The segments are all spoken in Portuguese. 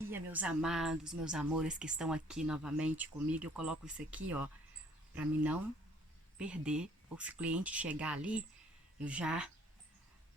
Dia, meus amados, meus amores que estão aqui novamente comigo. Eu coloco isso aqui, ó, para mim não perder. Os clientes chegar ali, eu já,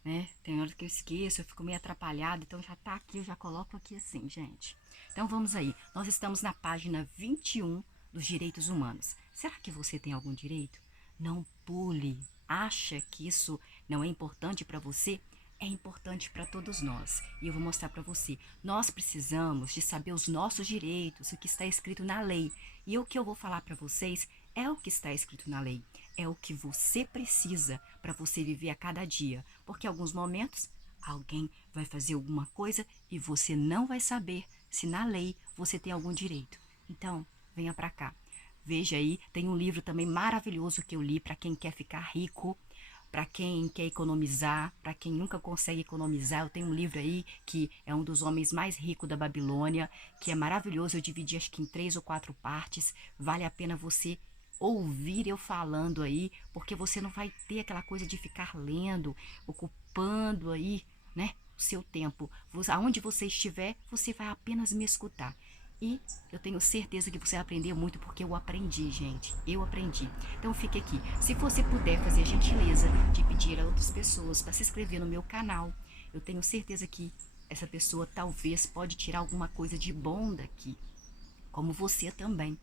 né, tem horas que eu esqueço, eu fico meio atrapalhada, então já tá aqui, eu já coloco aqui assim, gente. Então vamos aí. Nós estamos na página 21 dos direitos humanos. Será que você tem algum direito? Não pule. Acha que isso não é importante para você? É importante para todos nós. E eu vou mostrar para você. Nós precisamos de saber os nossos direitos, o que está escrito na lei. E o que eu vou falar para vocês é o que está escrito na lei. É o que você precisa para você viver a cada dia. Porque em alguns momentos alguém vai fazer alguma coisa e você não vai saber se na lei você tem algum direito. Então, venha para cá. Veja aí, tem um livro também maravilhoso que eu li para quem quer ficar rico, para quem quer economizar, para quem nunca consegue economizar. Eu tenho um livro aí que é um dos homens mais ricos da Babilônia, que é maravilhoso. Eu dividi acho que em 3 ou 4 partes. Vale a pena você ouvir eu falando aí, porque você não vai ter aquela coisa de ficar lendo, ocupando aí, né, o seu tempo. Aonde você estiver, você vai apenas me escutar. E eu tenho certeza que você vai aprender muito, porque eu aprendi, gente. Eu aprendi. Então fique aqui. Se você puder fazer a gentileza de pedir a outras pessoas para se inscrever no meu canal, eu tenho certeza que essa pessoa talvez pode tirar alguma coisa de bom daqui, como você também.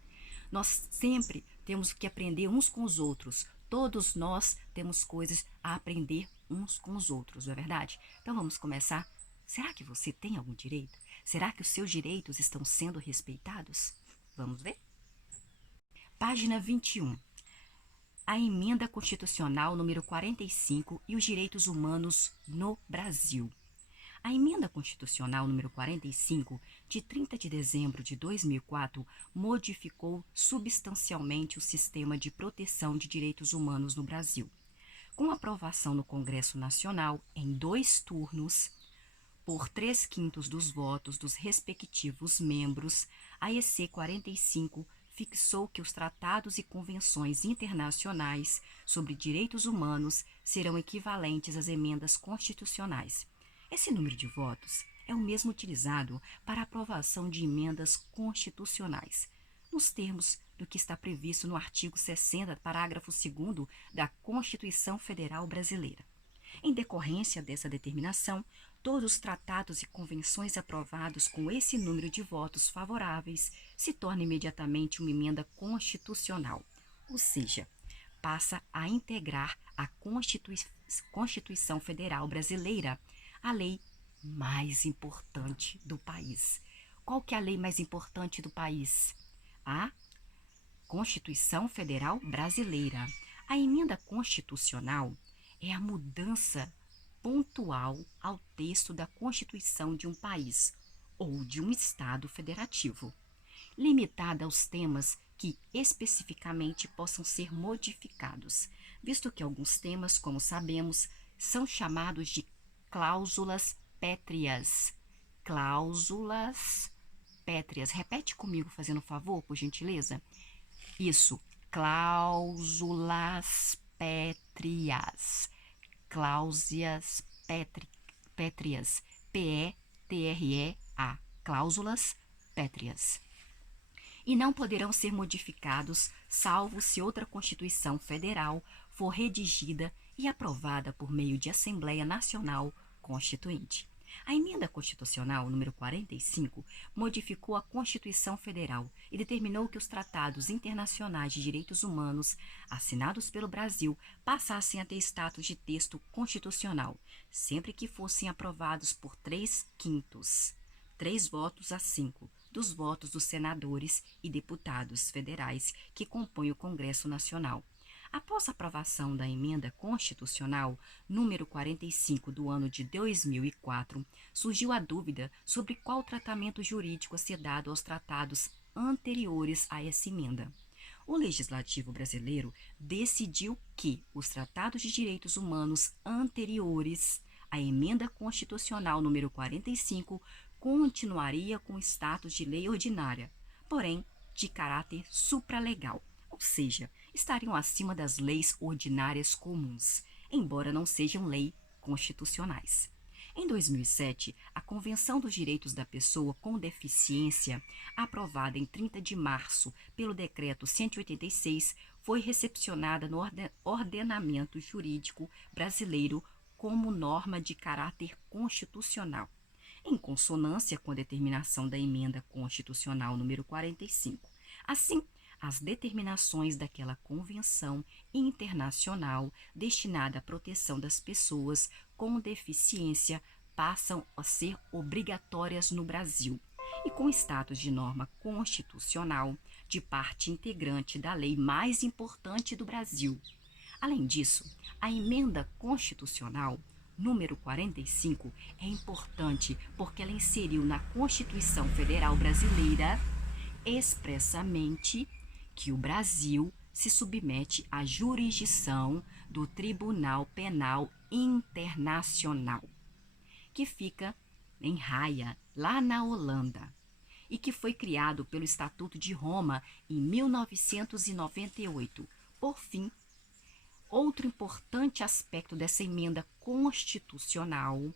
Nós sempre temos que aprender uns com os outros. Todos nós temos coisas a aprender uns com os outros, não é verdade? Então vamos começar. Será que você tem algum direito? Será que os seus direitos estão sendo respeitados? Vamos ver? Página 21. A emenda constitucional número 45 e os direitos humanos no Brasil. A emenda constitucional número 45, de 30 de dezembro de 2004, modificou substancialmente o sistema de proteção de direitos humanos no Brasil. Com aprovação no Congresso Nacional em 2 turnos, por 3/5 dos votos dos respectivos membros, a EC 45 fixou que os tratados e convenções internacionais sobre direitos humanos serão equivalentes às emendas constitucionais. Esse número de votos é o mesmo utilizado para a aprovação de emendas constitucionais, nos termos do que está previsto no artigo 60, parágrafo 2º da Constituição Federal Brasileira. Em decorrência dessa determinação, todos os tratados e convenções aprovados com esse número de votos favoráveis se tornam imediatamente uma emenda constitucional, ou seja, passa a integrar a Constituição Federal Brasileira, a lei mais importante do país. Qual que é a lei mais importante do país? A Constituição Federal Brasileira. A emenda constitucional é a mudança pontual ao texto da Constituição de um país ou de um Estado federativo, limitada aos temas que especificamente possam ser modificados, visto que alguns temas, como sabemos, são chamados de cláusulas pétreas. Cláusulas pétreas. Repete comigo, fazendo um favor, por gentileza. Isso, cláusulas pétreas. Cláusulas pétreas. P-E-T-R-E-A. Cláusulas pétreas. E não poderão ser modificados, salvo se outra Constituição Federal for redigida e aprovada por meio de Assembleia Nacional Constituinte. A emenda constitucional número 45 modificou a Constituição Federal e determinou que os tratados internacionais de direitos humanos assinados pelo Brasil passassem a ter status de texto constitucional, sempre que fossem aprovados por 3/5, 3 votos a 5, dos votos dos senadores e deputados federais que compõem o Congresso Nacional. Após a aprovação da emenda constitucional número 45 do ano de 2004, surgiu a dúvida sobre qual tratamento jurídico a ser dado aos tratados anteriores a essa emenda. O legislativo brasileiro decidiu que os tratados de direitos humanos anteriores à emenda constitucional número 45 continuaria com status de lei ordinária, porém de caráter supralegal, ou seja, estariam acima das leis ordinárias comuns, embora não sejam lei constitucionais. Em 2007, a Convenção dos Direitos da Pessoa com Deficiência, aprovada em 30 de março pelo Decreto 186, foi recepcionada no ordenamento jurídico brasileiro como norma de caráter constitucional, em consonância com a determinação da Emenda Constitucional número 45. Assim, as determinações daquela convenção internacional destinada à proteção das pessoas com deficiência passam a ser obrigatórias no Brasil e com status de norma constitucional, de parte integrante da lei mais importante do Brasil. Além disso, a emenda constitucional número 45 é importante porque ela inseriu na Constituição Federal Brasileira expressamente que o Brasil se submete à jurisdição do Tribunal Penal Internacional, que fica em Haia, lá na Holanda, e que foi criado pelo Estatuto de Roma em 1998. Por fim, outro importante aspecto dessa emenda constitucional,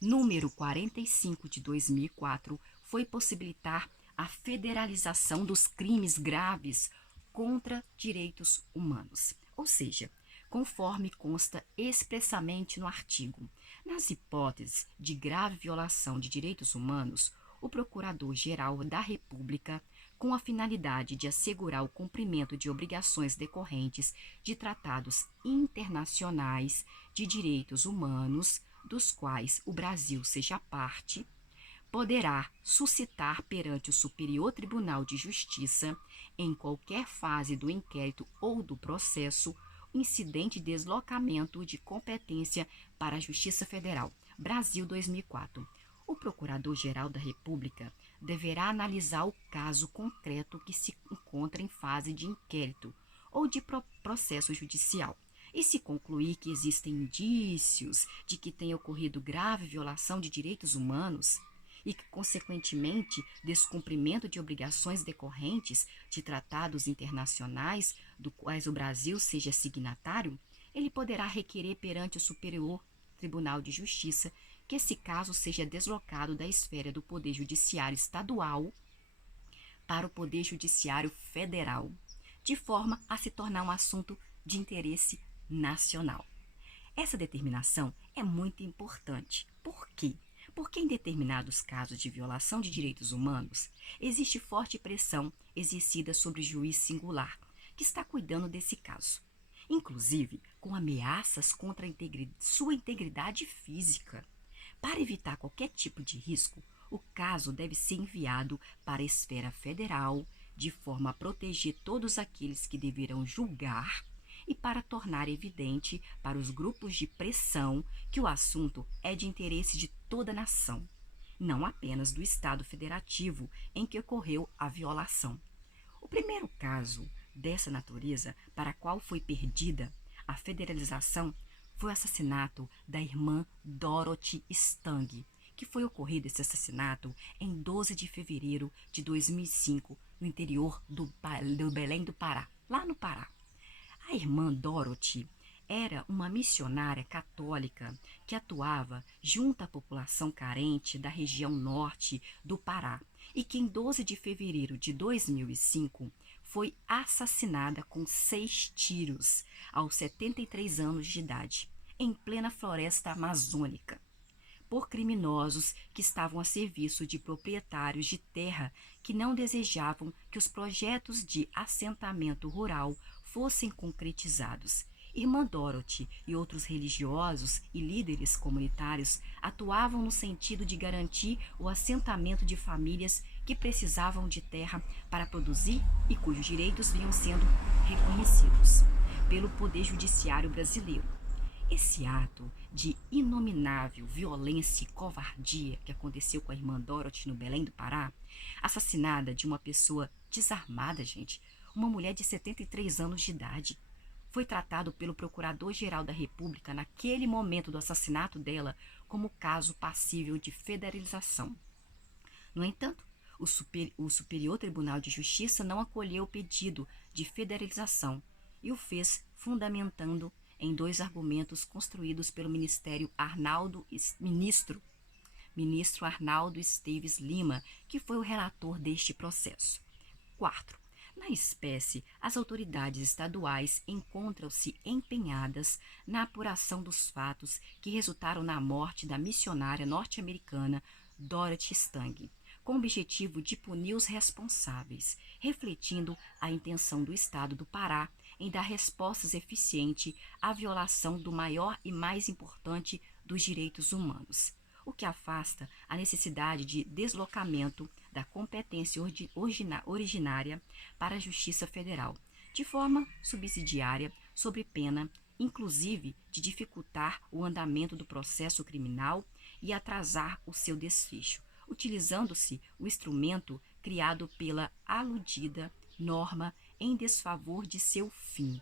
número 45 de 2004, foi possibilitar a federalização dos crimes graves contra direitos humanos. Ou seja, conforme consta expressamente no artigo, nas hipóteses de grave violação de direitos humanos, o Procurador-Geral da República, com a finalidade de assegurar o cumprimento de obrigações decorrentes de tratados internacionais de direitos humanos, dos quais o Brasil seja parte, poderá suscitar perante o Superior Tribunal de Justiça, em qualquer fase do inquérito ou do processo, incidente de deslocamento de competência para a Justiça Federal. Brasil 2004. O Procurador-Geral da República deverá analisar o caso concreto que se encontra em fase de inquérito ou de processo judicial. E se concluir que existem indícios de que tenha ocorrido grave violação de direitos humanos, e que, consequentemente, descumprimento de obrigações decorrentes de tratados internacionais do quais o Brasil seja signatário, ele poderá requerer perante o Superior Tribunal de Justiça que esse caso seja deslocado da esfera do Poder Judiciário Estadual para o Poder Judiciário Federal, de forma a se tornar um assunto de interesse nacional. Essa determinação é muito importante. Por quê? Porque em determinados casos de violação de direitos humanos, existe forte pressão exercida sobre o juiz singular, que está cuidando desse caso, inclusive com ameaças contra sua integridade física. Para evitar qualquer tipo de risco, o caso deve ser enviado para a esfera federal, de forma a proteger todos aqueles que deverão julgar e para tornar evidente para os grupos de pressão que o assunto é de interesse de toda a nação, não apenas do Estado federativo em que ocorreu a violação. O primeiro caso dessa natureza para a qual foi perdida a federalização foi o assassinato da irmã Dorothy Stang, que foi ocorrido esse assassinato em 12 de fevereiro de 2005, no interior do Belém do Pará, lá no Pará. A irmã Dorothy era uma missionária católica que atuava junto à população carente da região norte do Pará e que em 12 de fevereiro de 2005 foi assassinada com 6 tiros aos 73 anos de idade, em plena floresta amazônica, por criminosos que estavam a serviço de proprietários de terra que não desejavam que os projetos de assentamento rural fossem concretizados. Irmã Dorothy e outros religiosos e líderes comunitários atuavam no sentido de garantir o assentamento de famílias que precisavam de terra para produzir e cujos direitos vinham sendo reconhecidos pelo Poder Judiciário brasileiro. Esse ato de inominável violência e covardia que aconteceu com a irmã Dorothy no Belém do Pará, assassinada de uma pessoa desarmada, gente, uma mulher de 73 anos de idade, foi tratado pelo Procurador-Geral da República naquele momento do assassinato dela como caso passível de federalização. No entanto, o Superior Tribunal de Justiça não acolheu o pedido de federalização e o fez fundamentando em 2 argumentos construídos pelo ministro Arnaldo Esteves Lima, que foi o relator deste processo. 4. Na espécie, as autoridades estaduais encontram-se empenhadas na apuração dos fatos que resultaram na morte da missionária norte-americana Dorothy Stang, com o objetivo de punir os responsáveis, refletindo a intenção do Estado do Pará em dar respostas eficientes à violação do maior e mais importante dos direitos humanos, o que afasta a necessidade de deslocamento da competência originária para a Justiça Federal, de forma subsidiária, sob pena, inclusive, de dificultar o andamento do processo criminal e atrasar o seu desfecho, utilizando-se o instrumento criado pela aludida norma em desfavor de seu fim,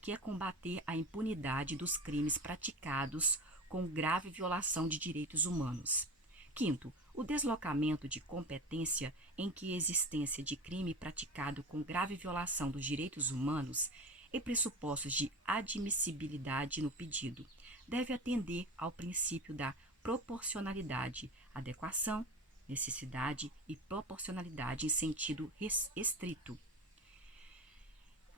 que é combater a impunidade dos crimes praticados com grave violação de direitos humanos. 5º, o deslocamento de competência em que a existência de crime praticado com grave violação dos direitos humanos e pressupostos de admissibilidade no pedido deve atender ao princípio da proporcionalidade, adequação, necessidade e proporcionalidade em sentido estrito,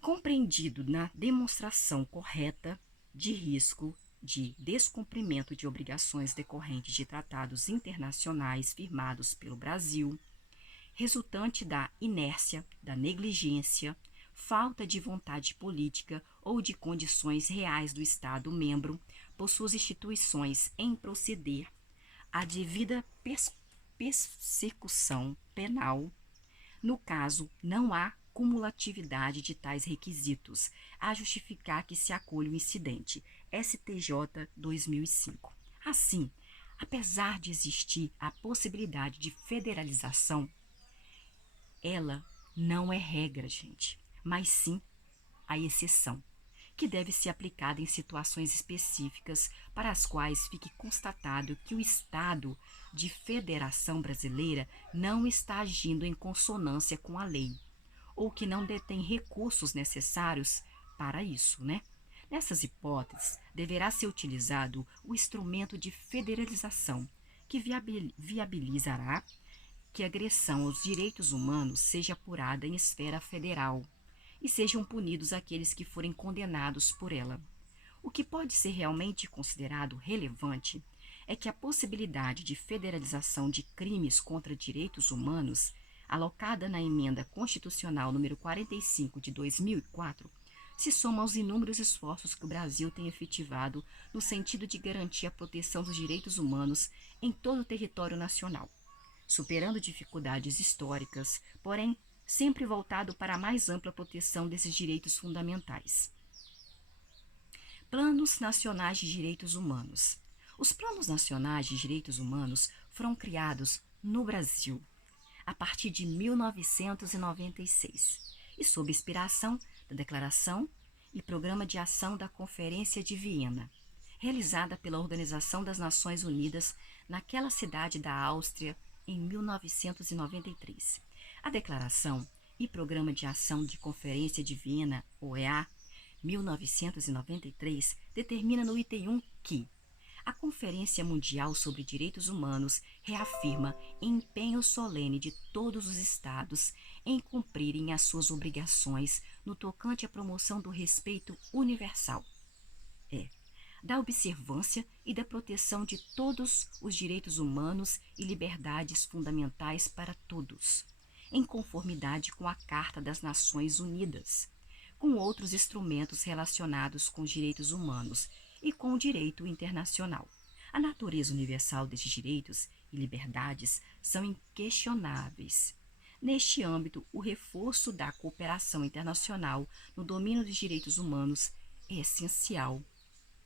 compreendido na demonstração correta de risco de descumprimento de obrigações decorrentes de tratados internacionais firmados pelo Brasil, resultante da inércia, da negligência, falta de vontade política ou de condições reais do Estado membro por suas instituições em proceder à devida persecução penal. No caso, não há cumulatividade de tais requisitos a justificar que se acolha o incidente. STJ 2005. Assim, apesar de existir a possibilidade de federalização, ela não é regra, gente, mas sim a exceção, que deve ser aplicada em situações específicas para as quais fique constatado que o Estado de Federação Brasileira não está agindo em consonância com a lei, ou que não detém recursos necessários para isso, né? Nessas hipóteses, deverá ser utilizado o instrumento de federalização, que viabilizará que a agressão aos direitos humanos seja apurada em esfera federal e sejam punidos aqueles que forem condenados por ela. O que pode ser realmente considerado relevante é que a possibilidade de federalização de crimes contra direitos humanos, alocada na Emenda Constitucional número 45 de 2004, se soma aos inúmeros esforços que o Brasil tem efetivado no sentido de garantir a proteção dos direitos humanos em todo o território nacional, superando dificuldades históricas, porém sempre voltado para a mais ampla proteção desses direitos fundamentais. Planos Nacionais de Direitos Humanos. Os Planos Nacionais de Direitos Humanos foram criados no Brasil a partir de 1996 e sob inspiração da Declaração e Programa de Ação da Conferência de Viena, realizada pela Organização das Nações Unidas naquela cidade da Áustria em 1993. A Declaração e Programa de Ação de Conferência de Viena, OEA, 1993, determina no item 1 que a Conferência Mundial sobre Direitos Humanos reafirma empenho solene de todos os Estados em cumprirem as suas obrigações no tocante à promoção do respeito universal, da observância e da proteção de todos os direitos humanos e liberdades fundamentais para todos, em conformidade com a Carta das Nações Unidas, com outros instrumentos relacionados com os direitos humanos e com o direito internacional. A natureza universal desses direitos e liberdades são inquestionáveis. Neste âmbito, o reforço da cooperação internacional no domínio dos direitos humanos é essencial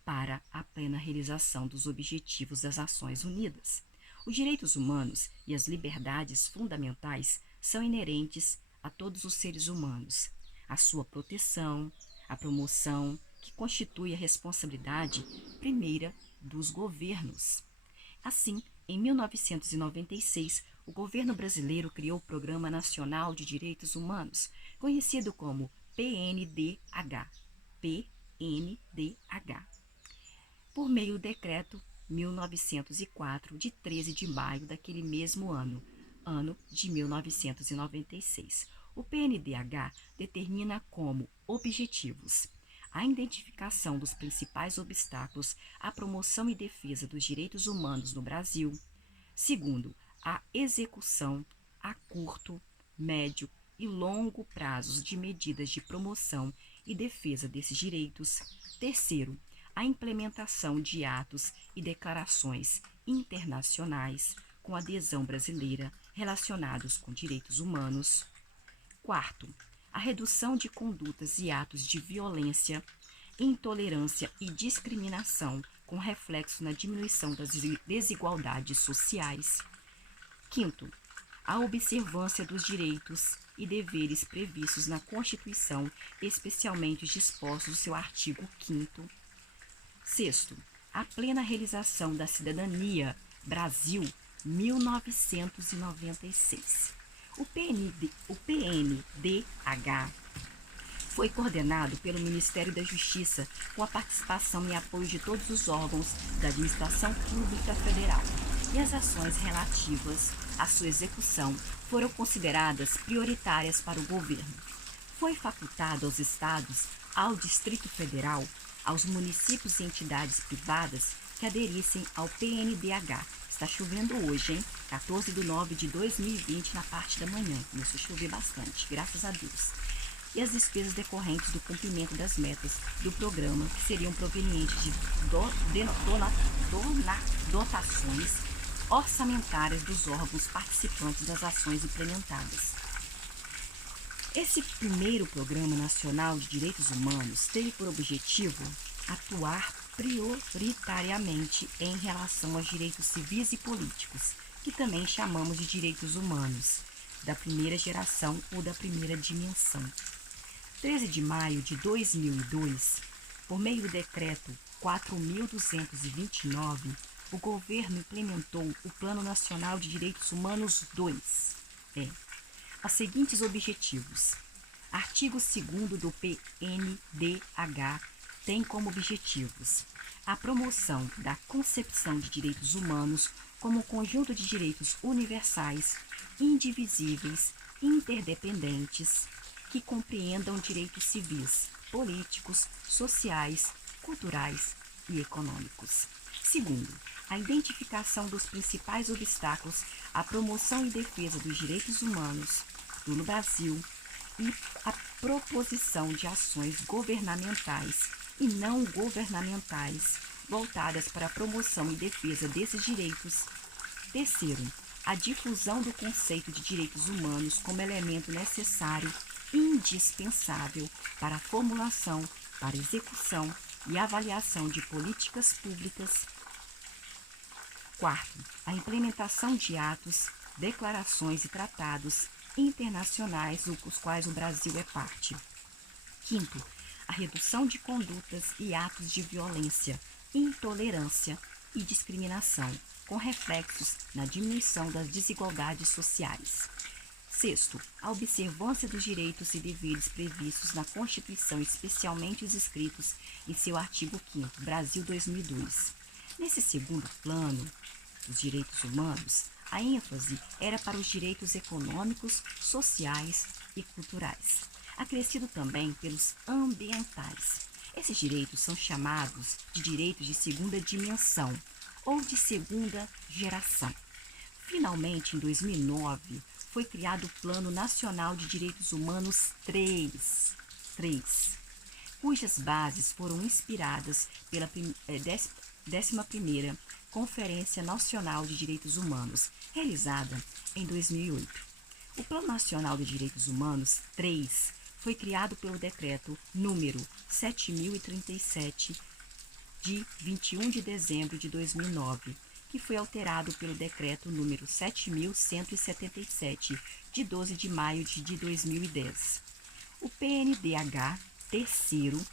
para a plena realização dos objetivos das Nações Unidas. Os direitos humanos e as liberdades fundamentais são inerentes a todos os seres humanos. A sua proteção, a promoção, que constitui a responsabilidade primeira dos governos. Assim, em 1996, o governo brasileiro criou o Programa Nacional de Direitos Humanos, conhecido como PNDH, PNDH, por meio do decreto 1904, de 13 de maio daquele mesmo ano de 1996. O PNDH determina como objetivos a identificação dos principais obstáculos à promoção e defesa dos direitos humanos no Brasil. Segundo, a execução a curto, médio e longo prazos de medidas de promoção e defesa desses direitos. Terceiro, a implementação de atos e declarações internacionais com adesão brasileira relacionados com direitos humanos. Quarto, a redução de condutas e atos de violência, intolerância e discriminação com reflexo na diminuição das desigualdades sociais. Quinto, a observância dos direitos e deveres previstos na Constituição, especialmente os dispostos no seu artigo 5º. Sexto, a plena realização da cidadania Brasil 1996. O PNDH foi coordenado pelo Ministério da Justiça com a participação e apoio de todos os órgãos da Administração Pública Federal, e as ações relativas à sua execução foram consideradas prioritárias para o governo. Foi facultado aos estados, ao Distrito Federal, aos municípios e entidades privadas que aderissem ao PNDH. Está chovendo hoje, hein? 14/9/2020, na parte da manhã. Começou a chover bastante, graças a Deus. E as despesas decorrentes do cumprimento das metas do programa, que seriam provenientes de dotações orçamentárias dos órgãos participantes das ações implementadas. Esse primeiro Programa Nacional de Direitos Humanos teve por objetivo atuar prioritariamente em relação aos direitos civis e políticos, que também chamamos de direitos humanos, da primeira geração ou da primeira dimensão. 13 de maio de 2002, por meio do decreto 4.229, o governo implementou o Plano Nacional de Direitos Humanos II. Os seguintes objetivos. Artigo 2º do PNDH tem como objetivos a promoção da concepção de direitos humanos como conjunto de direitos universais, indivisíveis, interdependentes, que compreendam direitos civis, políticos, sociais, culturais e econômicos. Segundo, a identificação dos principais obstáculos à promoção e defesa dos direitos humanos no Brasil e a proposição de ações governamentais e não governamentais voltadas para a promoção e defesa desses direitos. Terceiro, a difusão do conceito de direitos humanos como elemento necessário e indispensável para a formulação, para a execução e avaliação de políticas públicas. Quarto, a implementação de atos, declarações e tratados internacionais dos quais o Brasil é parte. Quinto, a redução de condutas e atos de violência, intolerância e discriminação, com reflexos na diminuição das desigualdades sociais. Sexto, a observância dos direitos e deveres previstos na Constituição, especialmente os inscritos em seu artigo 5º, Brasil 2002. Nesse segundo plano dos direitos humanos, a ênfase era para os direitos econômicos, sociais e culturais, acrescido também pelos ambientais. Esses direitos são chamados de direitos de segunda dimensão ou de segunda geração. Finalmente, em 2009, foi criado o Plano Nacional de Direitos Humanos 3, cujas bases foram inspiradas pela 11ª Conferência Nacional de Direitos Humanos, realizada em 2008. O Plano Nacional de Direitos Humanos 3 foi criado pelo Decreto número 7.037, de 21 de dezembro de 2009, que foi alterado pelo Decreto número 7.177, de 12 de maio de 2010. O PNDH terceiro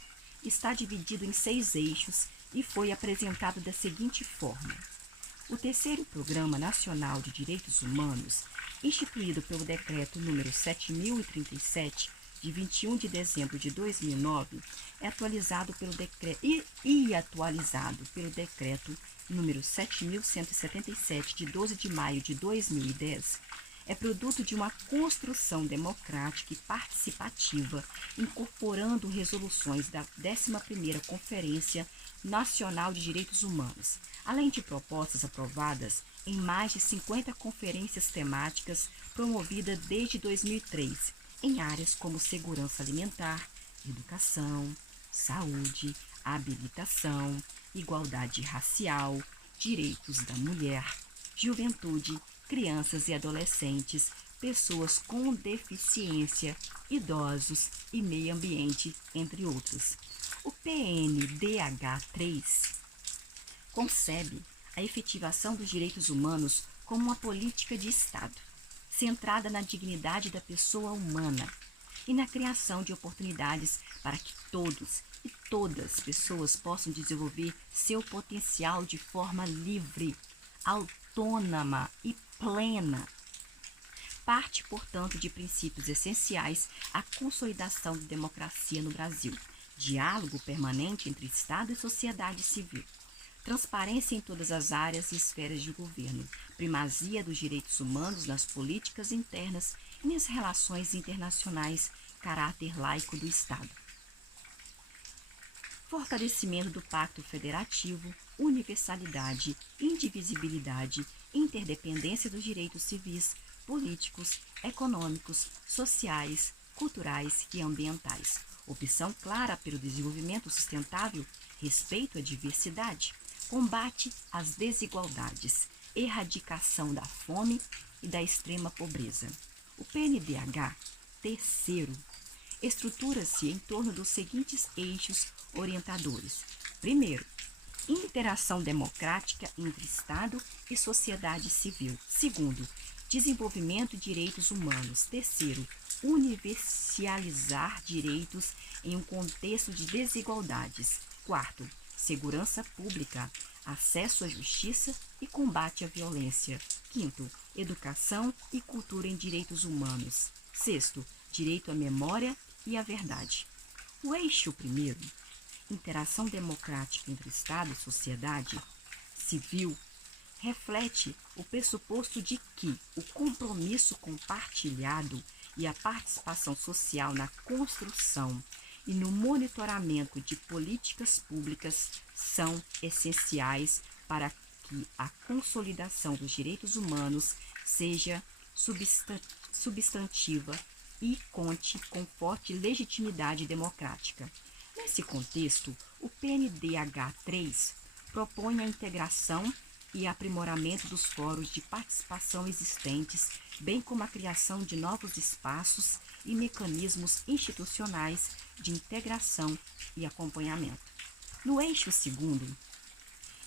está dividido em 6 eixos e foi apresentado da seguinte forma. O terceiro Programa Nacional de Direitos Humanos, instituído pelo Decreto número 7.037, de 21 de dezembro de 2009, é atualizado pelo decreto número 7.177, de 12 de maio de 2010, é produto de uma construção democrática e participativa, incorporando resoluções da 11ª Conferência Nacional de Direitos Humanos, além de propostas aprovadas em mais de 50 conferências temáticas promovidas desde 2003, em áreas como segurança alimentar, educação, saúde, habilitação, igualdade racial, direitos da mulher, juventude, crianças e adolescentes, pessoas com deficiência, idosos e meio ambiente, entre outros. O PNDH3 concebe a efetivação dos direitos humanos como uma política de Estado, centrada na dignidade da pessoa humana e na criação de oportunidades para que todos e todas as pessoas possam desenvolver seu potencial de forma livre, autônoma e plena. Parte, portanto, de princípios essenciais à consolidação da democracia no Brasil, diálogo permanente entre Estado e sociedade civil, transparência em todas as áreas e esferas de governo, primazia dos direitos humanos nas políticas internas e nas relações internacionais, caráter laico do Estado. Fortalecimento do Pacto Federativo, universalidade, indivisibilidade, interdependência dos direitos civis, políticos, econômicos, sociais, culturais e ambientais. Opção clara pelo desenvolvimento sustentável, respeito à diversidade, combate às desigualdades, erradicação da fome e da extrema pobreza. O PNDH, terceiro, estrutura-se em torno dos seguintes eixos orientadores. Primeiro, interação democrática entre Estado e sociedade civil. Segundo, desenvolvimento de direitos humanos. Terceiro, universalizar direitos em um contexto de desigualdades. Quarto, segurança pública, acesso à justiça e combate à violência. Quinto, educação e cultura em direitos humanos. Sexto, direito à memória e à verdade. O eixo primeiro, interação democrática entre Estado e sociedade civil, reflete o pressuposto de que o compromisso compartilhado e a participação social na construção e no monitoramento de políticas públicas são essenciais para que a consolidação dos direitos humanos seja substantiva e conte com forte legitimidade democrática. Nesse contexto, o PNDH3 propõe a integração e aprimoramento dos fóruns de participação existentes, bem como a criação de novos espaços e mecanismos institucionais de integração e acompanhamento. No eixo segundo,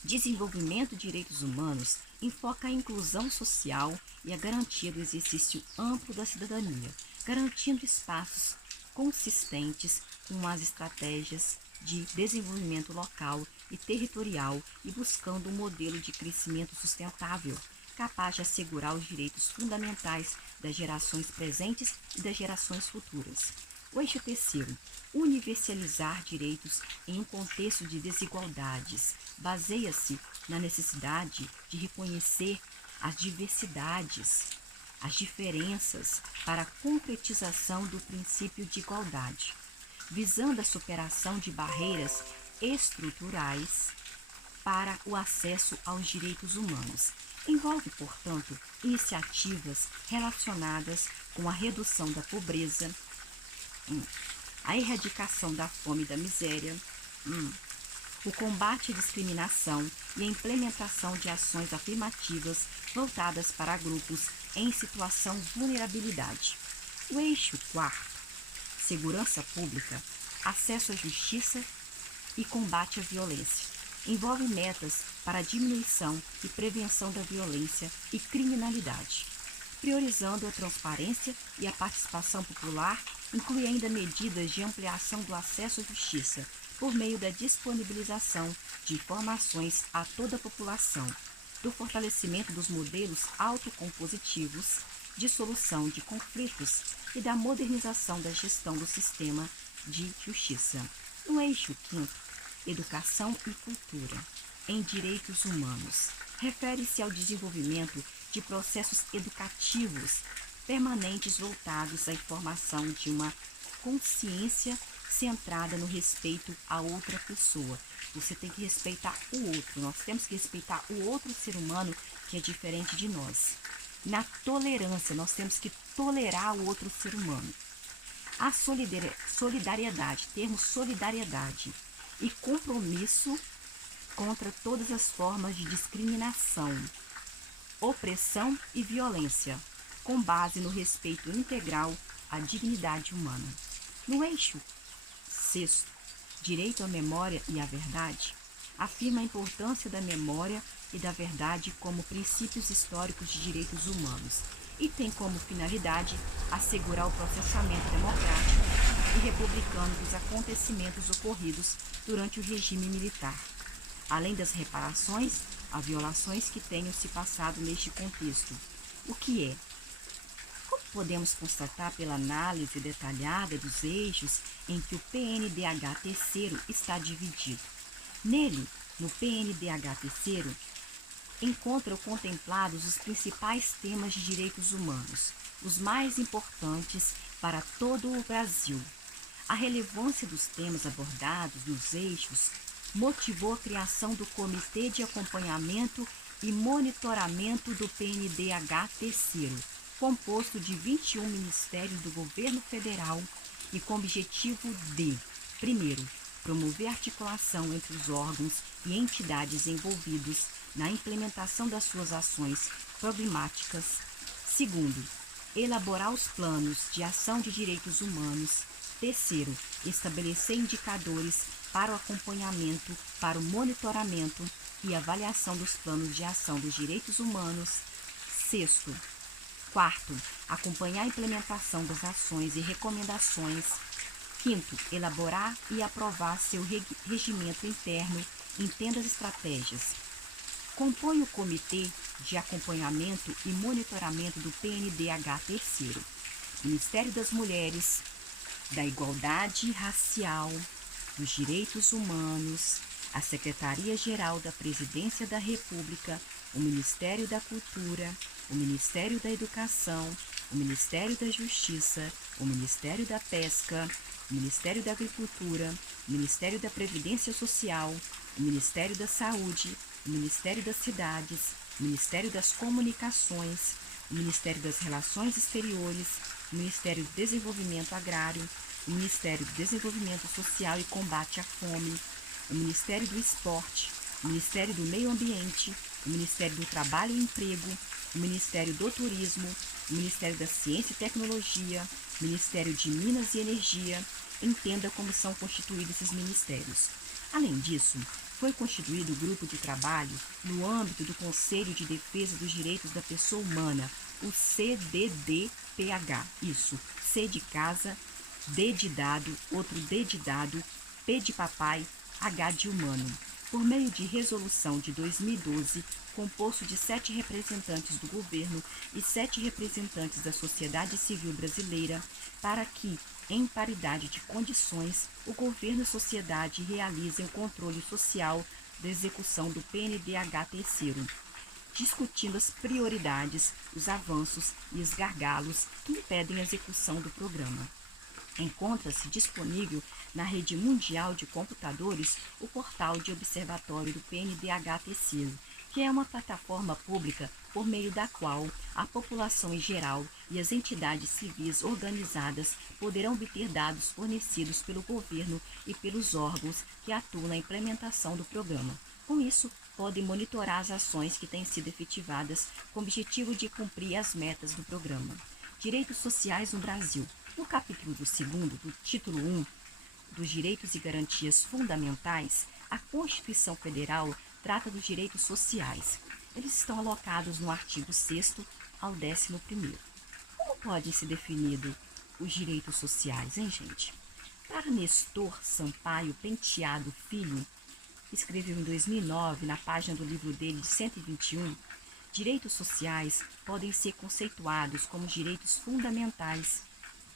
desenvolvimento de direitos humanos enfoca a inclusão social e a garantia do exercício amplo da cidadania, garantindo espaços consistentes com as estratégias de desenvolvimento local e territorial e buscando um modelo de crescimento sustentável, capaz de assegurar os direitos fundamentais das gerações presentes e das gerações futuras. O eixo terceiro, universalizar direitos em um contexto de desigualdades, baseia-se na necessidade de reconhecer as diversidades, as diferenças para a concretização do princípio de igualdade, visando a superação de barreiras estruturais para o acesso aos direitos humanos. Envolve, portanto, iniciativas relacionadas com a redução da pobreza, a erradicação da fome e da miséria, o combate à discriminação e a implementação de ações afirmativas voltadas para grupos em situação de vulnerabilidade. O eixo quarto, segurança pública, acesso à justiça e combate à violência, envolve metas para a diminuição e prevenção da violência e criminalidade, priorizando a transparência e a participação popular, inclui ainda medidas de ampliação do acesso à justiça, por meio da disponibilização de informações a toda a população, do fortalecimento dos modelos autocompositivos dissolução de conflitos e da modernização da gestão do sistema de justiça. No eixo 5º, Educação e Cultura em Direitos Humanos, refere-se ao desenvolvimento de processos educativos permanentes voltados à formação de uma consciência centrada no respeito a outra pessoa. Você tem que respeitar o outro, nós temos que respeitar o outro ser humano que é diferente de nós. Na tolerância, nós temos que tolerar o outro ser humano. A solidariedade, termos solidariedade e compromisso contra todas as formas de discriminação, opressão e violência, com base no respeito integral à dignidade humana. No eixo 6º, Direito à Memória e à Verdade, afirma a importância da memória e da verdade como princípios históricos de direitos humanos e tem como finalidade assegurar o processamento democrático e republicano dos acontecimentos ocorridos durante o regime militar, além das reparações a violações que tenham se passado neste contexto. O que é? Como podemos constatar pela análise detalhada dos eixos em que o PNDH terceiro está dividido. Nele, no PNDH terceiro, encontram contemplados os principais temas de direitos humanos, os mais importantes para todo o Brasil. A relevância dos temas abordados nos eixos motivou a criação do Comitê de Acompanhamento e Monitoramento do PNDH terceiro, composto de 21 ministérios do governo federal e com o objetivo de, primeiro, promover a articulação entre os órgãos e entidades envolvidos na implementação das suas ações problemáticas. Segundo, elaborar os planos de ação de direitos humanos. Terceiro, estabelecer indicadores para o acompanhamento, para o monitoramento e avaliação dos planos de ação dos direitos humanos. Sexto, quarto, acompanhar a implementação das ações e recomendações. Quinto, elaborar e aprovar seu regimento interno, entenda as estratégias. Compõe o Comitê de Acompanhamento e Monitoramento do PNDH terceiro, Ministério das Mulheres, da Igualdade Racial, dos Direitos Humanos, a Secretaria-Geral da Presidência da República, o Ministério da Cultura, o Ministério da Educação, o Ministério da Justiça, o Ministério da Pesca, o Ministério da Agricultura, o Ministério da Previdência Social, o Ministério da Saúde, o Ministério das Cidades, o Ministério das Comunicações, o Ministério das Relações Exteriores, o Ministério do Desenvolvimento Agrário, o Ministério do Desenvolvimento Social e Combate à Fome, o Ministério do Esporte, o Ministério do Meio Ambiente, o Ministério do Trabalho e Emprego, o Ministério do Turismo, o Ministério da Ciência e Tecnologia, o Ministério de Minas e Energia. Entenda como são constituídos esses ministérios. Além disso, foi constituído o grupo de trabalho no âmbito do Conselho de Defesa dos Direitos da Pessoa Humana, o CDDPH. Isso, C de casa, D de dado, outro D de dado, P de papai, H de humano. Por meio de resolução de 2012, composto de 7 representantes do governo e 7 representantes da sociedade civil brasileira, para que, em paridade de condições, o governo e a sociedade realizem o controle social da execução do PNDH terceiro, discutindo as prioridades, os avanços e os gargalos que impedem a execução do programa. Encontra-se disponível na rede mundial de computadores o portal de observatório do PNDH terceiro, que é uma plataforma pública por meio da qual a população em geral e as entidades civis organizadas poderão obter dados fornecidos pelo governo e pelos órgãos que atuam na implementação do programa. Com isso, podem monitorar as ações que têm sido efetivadas com o objetivo de cumprir as metas do programa. Direitos sociais no Brasil. No capítulo 2º do título 1 dos Direitos e Garantias Fundamentais, a Constituição Federal trata dos direitos sociais. Eles estão alocados no artigo 6º ao 11º. Como podem ser definidos os direitos sociais, hein, gente? Para Nestor Sampaio Penteado Filho, escreveu em 2009, na página do livro dele de 121, Direitos sociais podem ser conceituados como direitos fundamentais,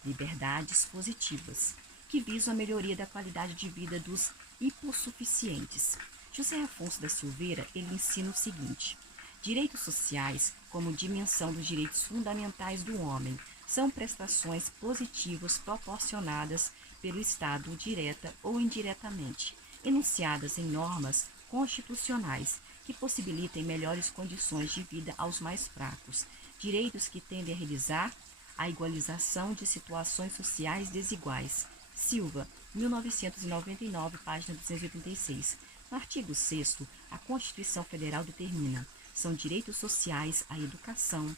liberdades positivas, que visam a melhoria da qualidade de vida dos hipossuficientes. José Afonso da Silveira, ele ensina o seguinte: direitos sociais, como dimensão dos direitos fundamentais do homem, são prestações positivas proporcionadas pelo Estado direta ou indiretamente, enunciadas em normas constitucionais que possibilitem melhores condições de vida aos mais fracos, direitos que tendem a realizar a igualização de situações sociais desiguais. Silva, 1999, página 286. No artigo 6º, a Constituição Federal determina: são direitos sociais a educação,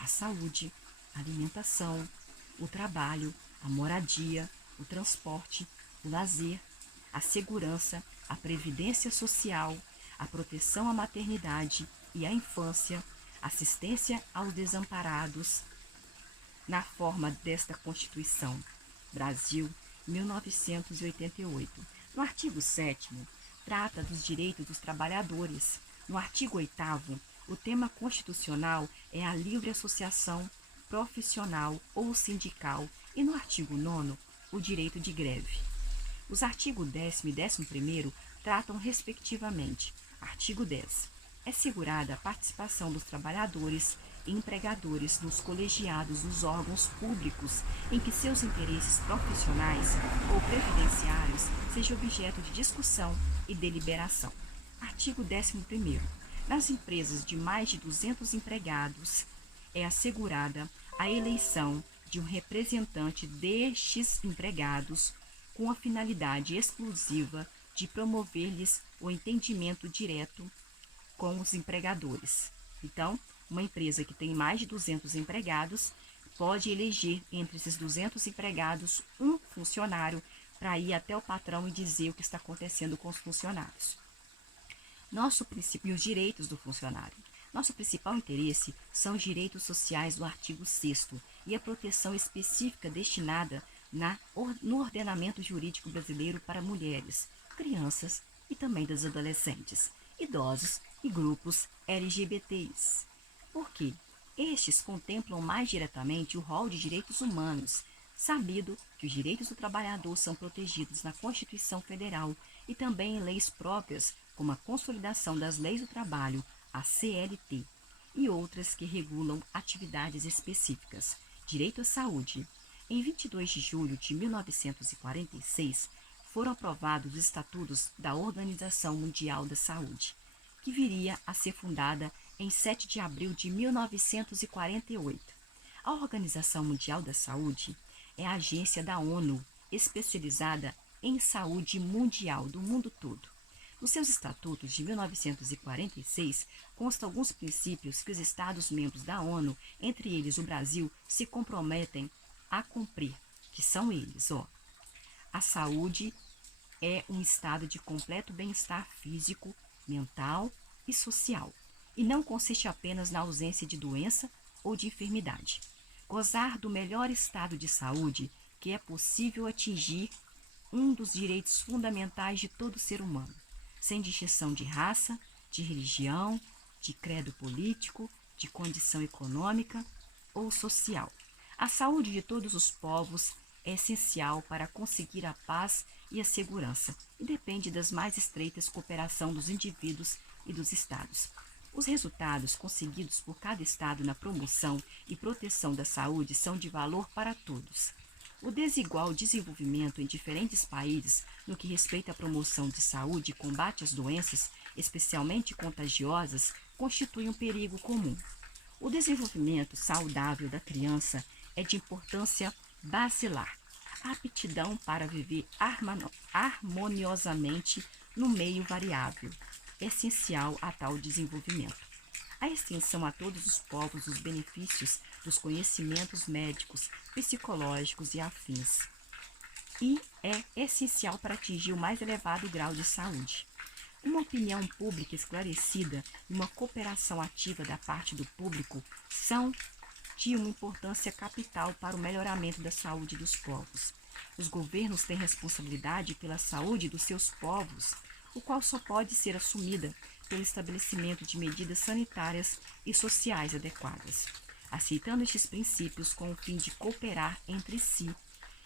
a saúde, a alimentação, o trabalho, a moradia, o transporte, o lazer, a segurança, a previdência social, a proteção à maternidade e à infância, assistência aos desamparados, na forma desta Constituição. Brasil, 1988. No artigo 7º, trata dos direitos dos trabalhadores. No artigo 8º, o tema constitucional é a livre associação profissional ou sindical e no artigo 9º, o direito de greve. Os artigos 10º e 11º tratam respectivamente. Artigo 10. É assegurada a participação dos trabalhadores e empregadores nos colegiados dos órgãos públicos em que seus interesses profissionais ou previdenciários sejam objeto de discussão e deliberação. Artigo 11º. Nas empresas de mais de 200 empregados, é assegurada a eleição de um representante destes empregados com a finalidade exclusiva de promover-lhes o entendimento direto com os empregadores. Então, uma empresa que tem mais de 200 empregados pode eleger entre esses 200 empregados um funcionário para ir até o patrão e dizer o que está acontecendo com os funcionários. E os direitos do funcionário. Nosso principal interesse são os direitos sociais do artigo 6º e a proteção específica destinada no ordenamento jurídico brasileiro para mulheres, crianças e também dos adolescentes, idosos e grupos LGBTs. Por quê? Estes contemplam mais diretamente o rol de direitos humanos, sabido que os direitos do trabalhador são protegidos na Constituição Federal e também em leis próprias, como a Consolidação das Leis do Trabalho, a CLT, e outras que regulam atividades específicas. Direito à saúde. Em 22 de julho de 1946, foram aprovados os Estatutos da Organização Mundial da Saúde, que viria a ser fundada em 7 de abril de 1948. A Organização Mundial da Saúde é a agência da ONU especializada em saúde mundial do mundo todo. Nos seus estatutos de 1946, constam alguns princípios que os Estados-membros da ONU, entre eles o Brasil, se comprometem a cumprir, que são eles, a saúde é um estado de completo bem-estar físico, mental e social, e não consiste apenas na ausência de doença ou de enfermidade. Gozar do melhor estado de saúde que é possível atingir um dos direitos fundamentais de todo ser humano, sem distinção de raça, de religião, de credo político, de condição econômica ou social. A saúde de todos os povos é essencial para conseguir a paz e a segurança e depende das mais estreitas cooperação dos indivíduos e dos estados. Os resultados conseguidos por cada estado na promoção e proteção da saúde são de valor para todos. O desigual desenvolvimento em diferentes países no que respeita à promoção de saúde e combate às doenças, especialmente contagiosas, constitui um perigo comum. O desenvolvimento saudável da criança é de importância basilar. A aptidão para viver harmoniosamente no meio variável é essencial a tal desenvolvimento. A extensão a todos os povos dos benefícios dos conhecimentos médicos, psicológicos e afins. E é essencial para atingir o mais elevado grau de saúde. Uma opinião pública esclarecida e uma cooperação ativa da parte do público são de uma importância capital para o melhoramento da saúde dos povos. Os governos têm responsabilidade pela saúde dos seus povos, o qual só pode ser assumida pelo estabelecimento de medidas sanitárias e sociais adequadas, aceitando estes princípios com o fim de cooperar entre si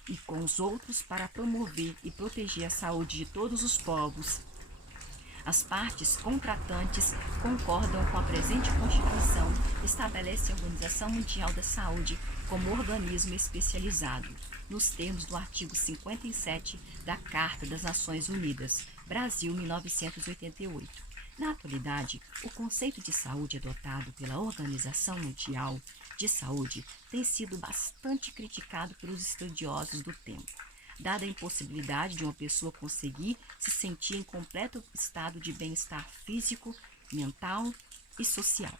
e com os outros para promover e proteger a saúde de todos os povos. As partes contratantes concordam com a presente Constituição, estabelece a Organização Mundial da Saúde como organismo especializado, nos termos do artigo 57 da Carta das Nações Unidas, Brasil, 1988. Na atualidade, o conceito de saúde adotado pela Organização Mundial de Saúde tem sido bastante criticado pelos estudiosos do tempo, dada a impossibilidade de uma pessoa conseguir se sentir em completo estado de bem-estar físico, mental e social.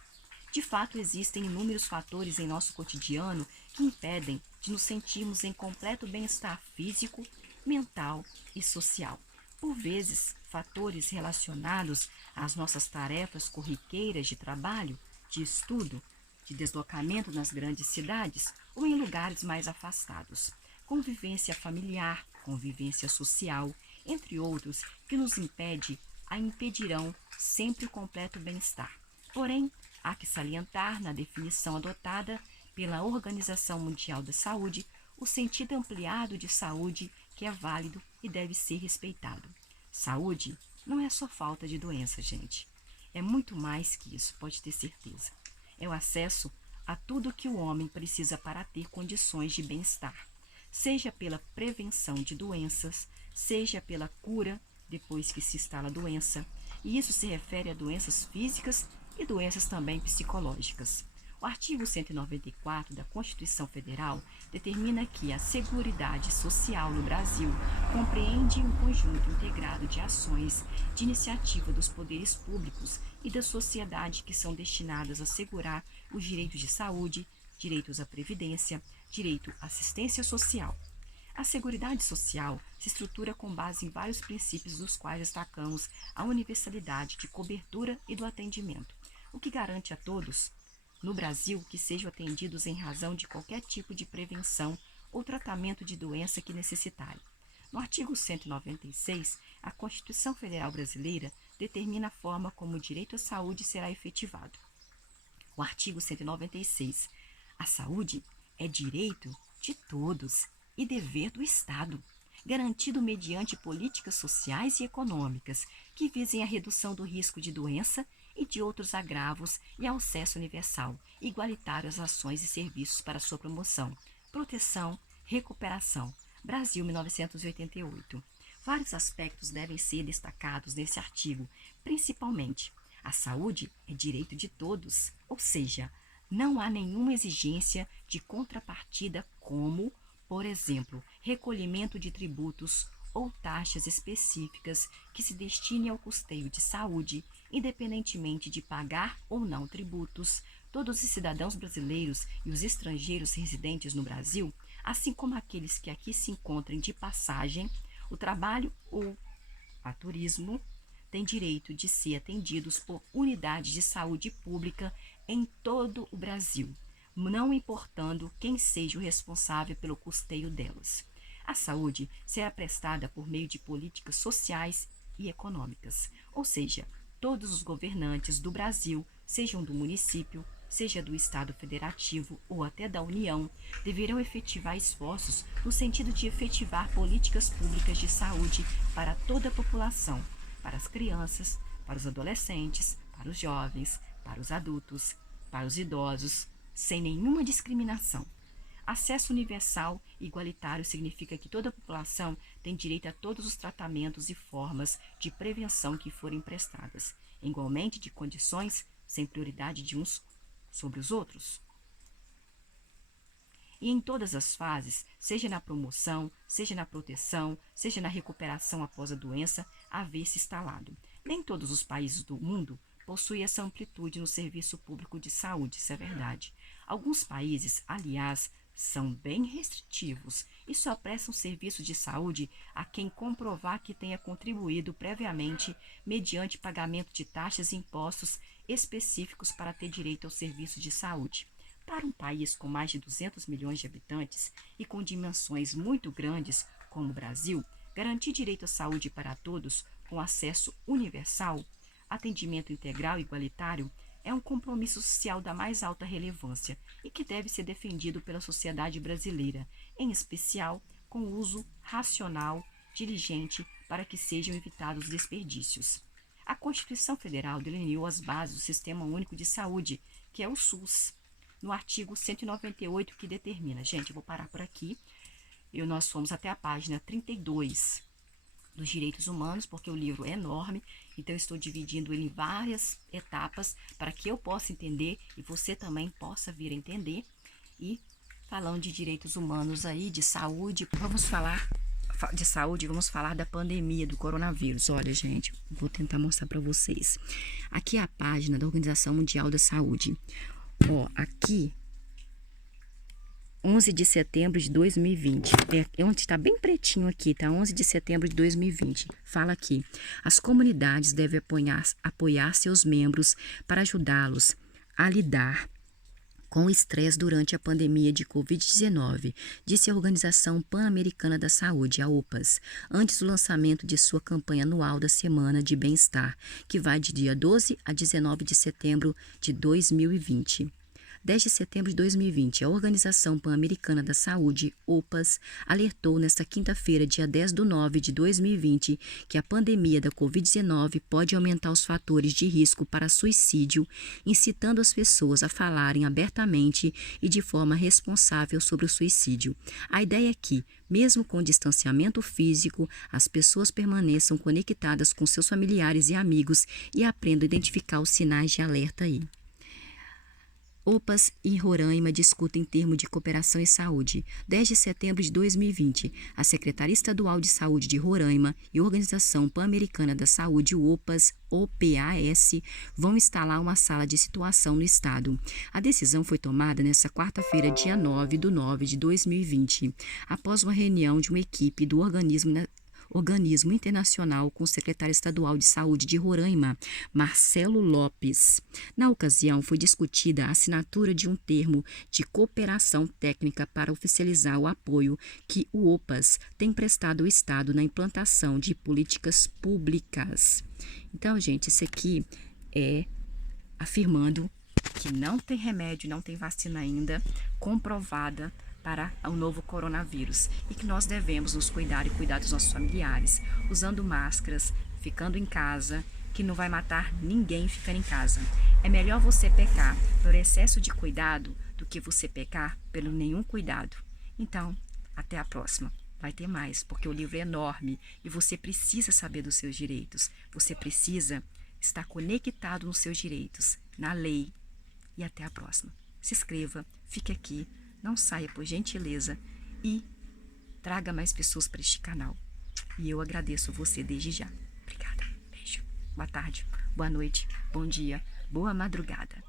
De fato, existem inúmeros fatores em nosso cotidiano que impedem de nos sentirmos em completo bem-estar físico, mental e social. Por vezes, fatores relacionados às nossas tarefas corriqueiras de trabalho, de estudo, de deslocamento nas grandes cidades ou em lugares mais afastados, convivência familiar, convivência social, entre outros, que nos impedirão sempre o completo bem-estar. Porém, há que salientar na definição adotada pela Organização Mundial da Saúde o sentido ampliado de saúde que é válido e deve ser respeitado. Saúde não é só falta de doença, gente. É muito mais que isso, pode ter certeza. É o acesso a tudo que o homem precisa para ter condições de bem-estar, seja pela prevenção de doenças, seja pela cura depois que se instala a doença, e isso se refere a doenças físicas e doenças também psicológicas. O artigo 194 da Constituição Federal determina que a Seguridade Social no Brasil compreende um conjunto integrado de ações de iniciativa dos poderes públicos e da sociedade que são destinadas a assegurar os direitos de saúde, direitos à previdência, direito à assistência social. A Seguridade Social se estrutura com base em vários princípios, dos quais destacamos a universalidade de cobertura e do atendimento, o que garante a todos no Brasil que sejam atendidos em razão de qualquer tipo de prevenção ou tratamento de doença que necessitarem. No artigo 196, a Constituição Federal Brasileira determina a forma como o direito à saúde será efetivado. O artigo 196. A saúde é direito de todos e dever do Estado, garantido mediante políticas sociais e econômicas que visem a redução do risco de doença e de outros agravos e ao acesso universal, igualitário às ações e serviços para sua promoção, proteção, recuperação. Brasil, 1988. Vários aspectos devem ser destacados nesse artigo, principalmente: a saúde é direito de todos, ou seja, não há nenhuma exigência de contrapartida como, por exemplo, recolhimento de tributos ou taxas específicas que se destinem ao custeio de saúde, independentemente de pagar ou não tributos. Todos os cidadãos brasileiros e os estrangeiros residentes no Brasil, assim como aqueles que aqui se encontrem de passagem, o trabalho ou a turismo, têm direito de ser atendidos por unidades de saúde pública em todo o Brasil, não importando quem seja o responsável pelo custeio delas. A saúde será prestada por meio de políticas sociais e econômicas, ou seja, todos os governantes do Brasil, sejam do município, seja do Estado Federativo ou até da União, deverão efetivar esforços no sentido de efetivar políticas públicas de saúde para toda a população, para as crianças, para os adolescentes, para os jovens, para os adultos, para os idosos, sem nenhuma discriminação. Acesso universal e igualitário significa que toda a população tem direito a todos os tratamentos e formas de prevenção que forem prestadas, igualmente de condições, sem prioridade de uns sobre os outros. E em todas as fases, seja na promoção, seja na proteção, seja na recuperação após a doença haver-se instalado. Nem todos os países do mundo possuem essa amplitude no serviço público de saúde, isso é verdade. Alguns países, aliás, são bem restritivos e só prestam serviço de saúde a quem comprovar que tenha contribuído previamente mediante pagamento de taxas e impostos específicos para ter direito ao serviço de saúde. Para um país com mais de 200 milhões de habitantes e com dimensões muito grandes, como o Brasil, garantir direito à saúde para todos com acesso universal, Atendimento integral e igualitário é um compromisso social da mais alta relevância e que deve ser defendido pela sociedade brasileira, em especial com o uso racional, diligente, para que sejam evitados desperdícios. A Constituição Federal delineou as bases do Sistema Único de Saúde, que é o SUS, no artigo 198, que determina. Gente, eu vou parar por aqui. Nós fomos até a página 32 dos direitos humanos, porque o livro é enorme, então eu estou dividindo ele em várias etapas para que eu possa entender e você também possa vir a entender. E falando de direitos humanos aí, de saúde, vamos falar da pandemia do coronavírus. Olha, gente, vou tentar mostrar para vocês. Aqui é a página da Organização Mundial da Saúde. Ó, aqui 11 de setembro de 2020, onde está bem pretinho aqui, tá? 11 de setembro de 2020. Fala aqui: as comunidades devem apoiar seus membros para ajudá-los a lidar com o estresse durante a pandemia de Covid-19, disse a Organização Pan-Americana da Saúde, a OPAS, antes do lançamento de sua campanha anual da Semana de Bem-Estar, que vai de dia 12 a 19 de setembro de 2020. 10 de setembro de 2020, a Organização Pan-Americana da Saúde, OPAS, alertou nesta quinta-feira, dia 10/9 de 2020, que a pandemia da Covid-19 pode aumentar os fatores de risco para suicídio, incitando as pessoas a falarem abertamente e de forma responsável sobre o suicídio. A ideia é que, mesmo com distanciamento físico, as pessoas permaneçam conectadas com seus familiares e amigos e aprendam a identificar os sinais de alerta aí. OPAS e Roraima discutem termo de cooperação em saúde. 10 de setembro de 2020, a Secretaria Estadual de Saúde de Roraima e a Organização Pan-Americana da Saúde, o OPAS, vão instalar uma sala de situação no estado. A decisão foi tomada nesta quarta-feira, dia 9/9 de 2020, após uma reunião de uma equipe do organismo internacional com o secretário estadual de saúde de Roraima, Marcelo Lopes. Na ocasião, foi discutida a assinatura de um termo de cooperação técnica para oficializar o apoio que o OPAS tem prestado ao Estado na implantação de políticas públicas. Então, gente, isso aqui é afirmando que não tem remédio, não tem vacina ainda comprovada para o novo coronavírus e que nós devemos nos cuidar e cuidar dos nossos familiares, usando máscaras, ficando em casa, que não vai matar ninguém ficando em casa. É melhor você pecar por excesso de cuidado do que você pecar pelo nenhum cuidado. Então, até a próxima. Vai ter mais, porque o livro é enorme e você precisa saber dos seus direitos. Você precisa estar conectado nos seus direitos, na lei. E até a próxima. Se inscreva, fique aqui. Não saia, por gentileza, e traga mais pessoas para este canal. E eu agradeço você desde já. Obrigada. Beijo. Boa tarde, boa noite, bom dia, boa madrugada.